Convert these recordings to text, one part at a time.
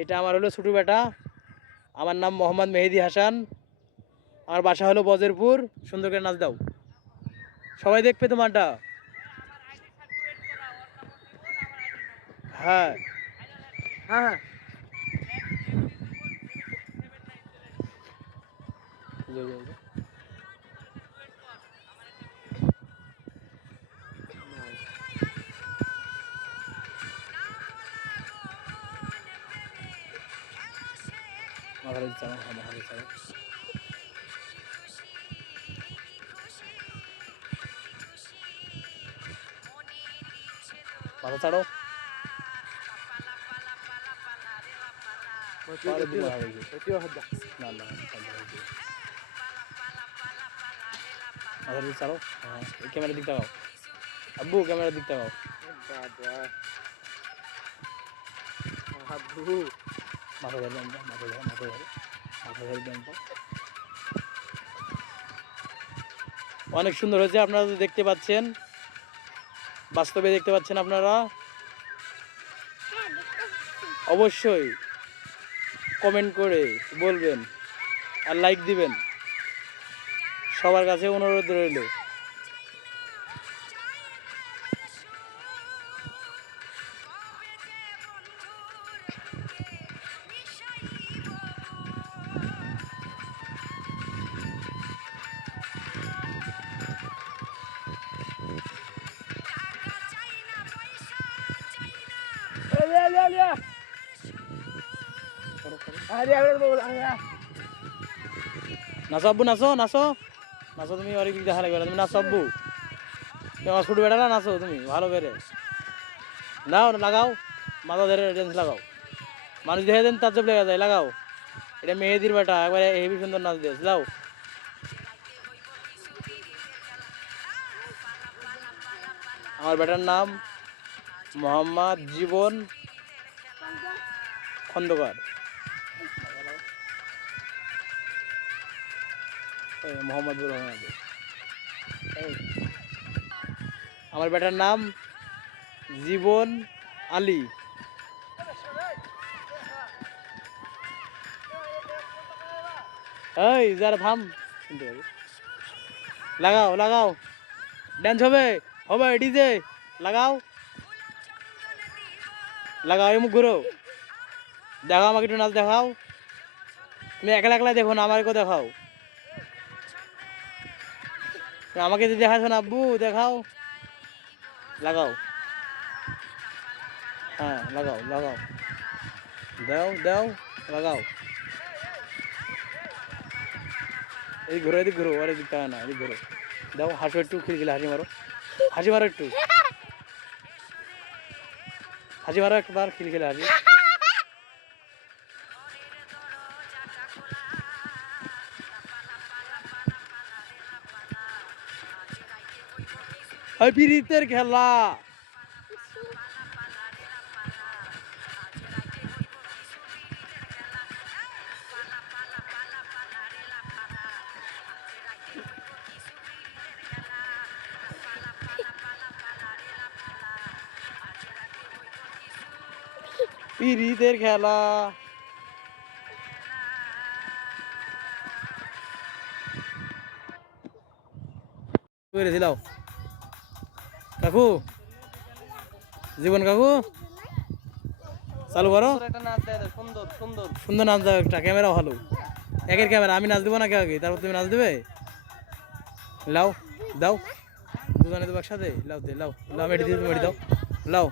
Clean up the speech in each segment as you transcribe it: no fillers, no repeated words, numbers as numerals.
এটা আমার হলো ছোট বেটা, আমার নাম মোহাম্মদ মেহেদি হাসান, আমার বাসা হলো বজরপুর। সুন্দর করে নাচ দাও, সবাই দেখবে তোমারটা। হ্যাঁ হ্যাঁ মাথা ছাড়ো। ছাড়ো, ক্যামেরার দিকটা গাও আব্বু, ক্যামেরার দিকটা গাও। মাথা ধরে মাথা ধরে মাথা ধরে মাথা ধরে। অনেক সুন্দর হয়েছে, আপনারা দেখতে পাচ্ছেন, বাস্তবে দেখতে পাচ্ছেন আপনারা। অবশ্যই কমেন্ট করে বলবেন আর লাইক দিবেন, সবার কাছে অনুরোধ রইল। নাচো আব্বু, নাচো নাচো নাচো, তুমি অনেক দেখা লাগবে, তুমি নাচো আব্বু, তোমার ছোট বেটা না, নাচো তুমি ভালো করে। নাও লাগাও, মাথা ধরে ড্যান্স লাগাও, মানুষ দেখে দেন তার জব লেগে যায়। লাগাও, এটা মেহেদির বেটা, একবারে হেভি সুন্দর নাচ দিয়েছে। লাও, আমার বেটার নাম মোহাম্মদ জীবন খন্দকার। মোহাম্মদ আমার বেটার নাম জীবন আলী। এই যারা থাম, শুনতে পাবি। লাগাও লাগাও, ড্যান্স হবে হবে, ডিজে লাগাও লাগাও, এই মুখ ঘুরো, দেখাও আমাকে একটু নাচ দেখাও। তুমি একলা একলা দেখো না, আমাকে দেখাও, আমাকে যদি দেখাচ্ছ না আব্বু, দেখাও। লাগাও, হ্যাঁ লাগাও লাগাও, দাও দাও, লাগাও। এদিক ঘুরো, এদিক ঘুরো, আর এদিক তা না, এদিক ঘুরো, দাও হাসো একটু, খিলখিলে হাসি মারো, হাসি মারো একটু, হাসি মারো একবার, খিলখিলে হাসি। ওই পিরিতের খেলা, পিরিতের খেলা। ছিলাও কাকু, জীবন কাকু চালু করো, সুন্দর সুন্দর সুন্দর নাচ দাও একটা, ক্যামেরা ভালো, একের ক্যামেরা, আমি নাচ দেবো না কে আগে, তারপর তুমি নাচ দেবে। লাও দাও, দুজনে দেবো একসাথে, লাও দে, লাও লাও, মেডি দিয়ে মেডি দাও, লাও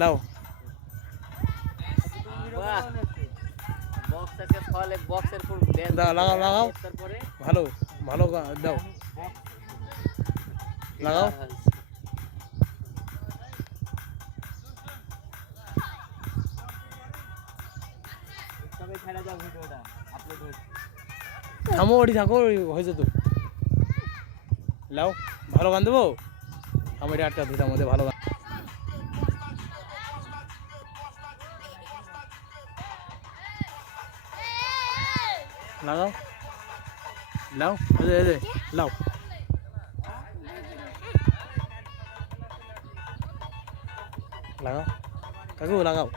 লাও, লাগাও লাগাও, ভালো ভালো দাও, লাগাও। থামো, ওটি থাকো, হয়ে যেত। লাও, ভালো গান দেবো, আমি এটা আটটা দিতাম মধ্যে ভালো গান। লাগাও লাও, লাও লাগাও কাকু লাগাও।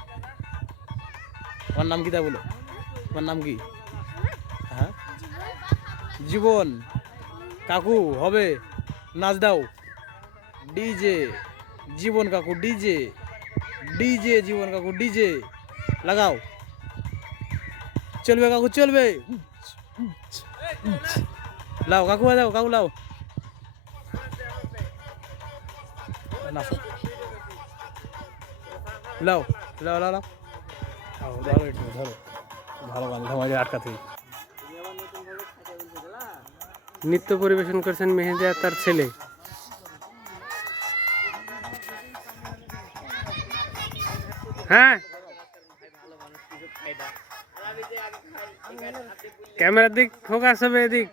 তোমার নাম কি তা বলো, তোমার নাম কি? হ্যাঁ জীবন। কাকু হবে, নাচ দাও। ডিজে জীবন কাকু, ডিজে ডিজে জীবন কাকু, ডিজে লাগাও। চলবে কাকু চলবে। লাও কাকু লাও, কাকু লাও। নাচো লাও লাও লাও লাও। ধরো একটু ধরো, ভালো গান ধমাকে আটকাতে। নৃত্য পরিবেশন করছেন মেহেদি আর তার ছেলে। হ্যাঁ ক্যামেরার দিক ফোকাস হবে এদিক।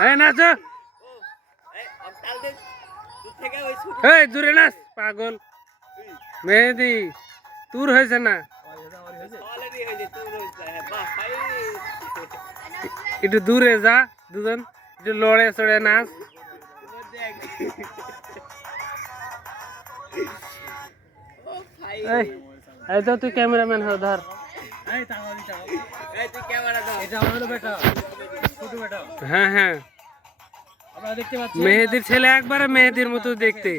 হ্যাঁ নাচো, এই দূরে নাচ পাগল। মেহেদি তোর হয়েছে না, একটু দূরে যা, দুজন একটু লড়ে চড়ে নাচ। এই তো তুই ক্যামেরাম্যান হ, ধর। হ্যাঁ হ্যাঁ মেহেদির ছেলে একবারে মেহেদির মতো দেখতে।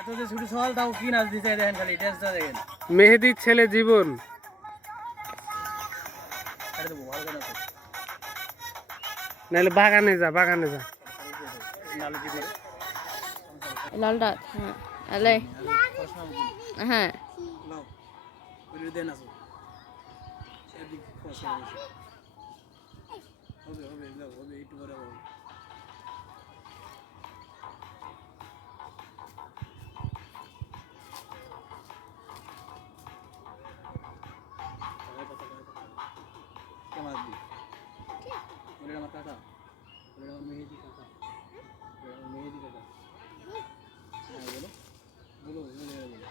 এত যে ছোট সওয়াল তাও কি নাচ দিতে দেখেন, খালি ড্যান্সটা দেখেন। মেহেদির ছেলে জীবন। নাহলে বাগানে যা, বাগানে যা। লালটা হ্যাঁ আলে হ্যাঁ আমার কাকা, আমার মেহেদি কাকা, মেহেদি কাকা। হ্যাঁ বলো বলো বলো।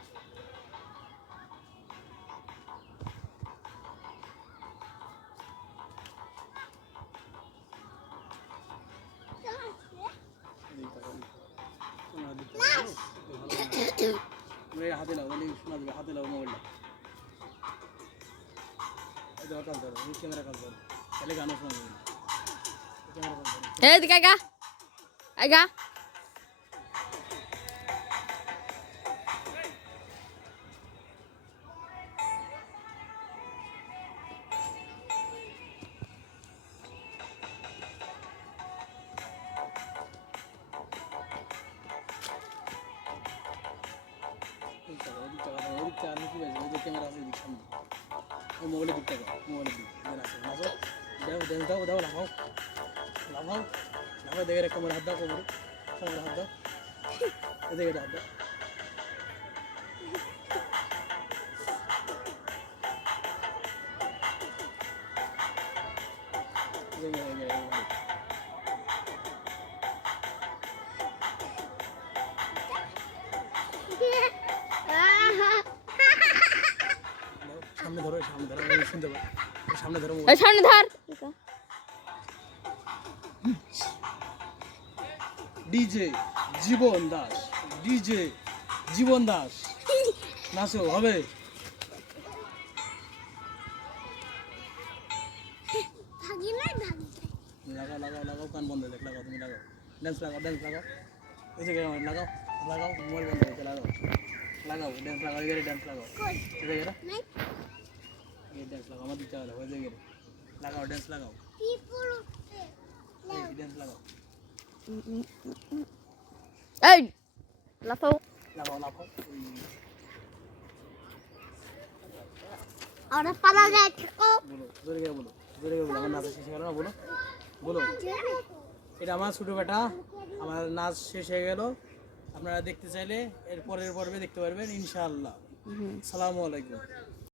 হাতে লাও, শোনা দেবে, হাতে লাও মোবাইলটা। কাজ ধরো, ক্যামেরা কাজ ধরো, তাহলে গানও শোনা যাবে। এদিকে আইগা আইগা ক্যামেরা আছে এদিক সামনে, ওই মোবাইলের দিকটা দাও, মোবাইলের দিক নাচো নাচো, দাও ড্যান্স দাও, দাও লাফাও লাফাও লাফাও। দেখে কোমরে হাত দাও, কোমরে কোমরে হাত দাও, এদিকে হাত দাও। সামনে ধরো, সামনে ধরো, শুনতে পাবো, সামনে ধরো, সামনে ধর। ডিজে জীবন দাস, ডিজে জীবন দাস নাচো হবে। লাগাও লাগাও লাগাও, কান বন্ধ দেখ, লাগাও তুমি লাগাও, ড্যান্স লাগাও, ড্যান্স লাগাও, এই যে লাগাও লাগাও, মোবাইল বন্ধ হয়েছে, লাগাও লাগাও, ড্যান্স লাগাও, এগারে ড্যান্স লাগাও, ঠিক আছে এই ড্যান্স লাগাও, আমার দিকটা হয়ে যায় গেলে লাগাও, ড্যান্স লাগাও, ড্যান্স লাগাও, এই লাফাও লাগাও লাগাও। আর পালা যায় থাকো। বলো জোরে গিয়ে বলো, জোরে গিয়ে বলো, আমার নাচ শেষ হয়ে গেল না, বলো বলো। এটা আমার ছোটো বেটা, আমার নাচ শেষ হয়ে গেল। আপনারা দেখতে চাইলে এর পরের পর্বে দেখতে পারবেন ইনশাআল্লাহ। আসসালামু আলাইকুম।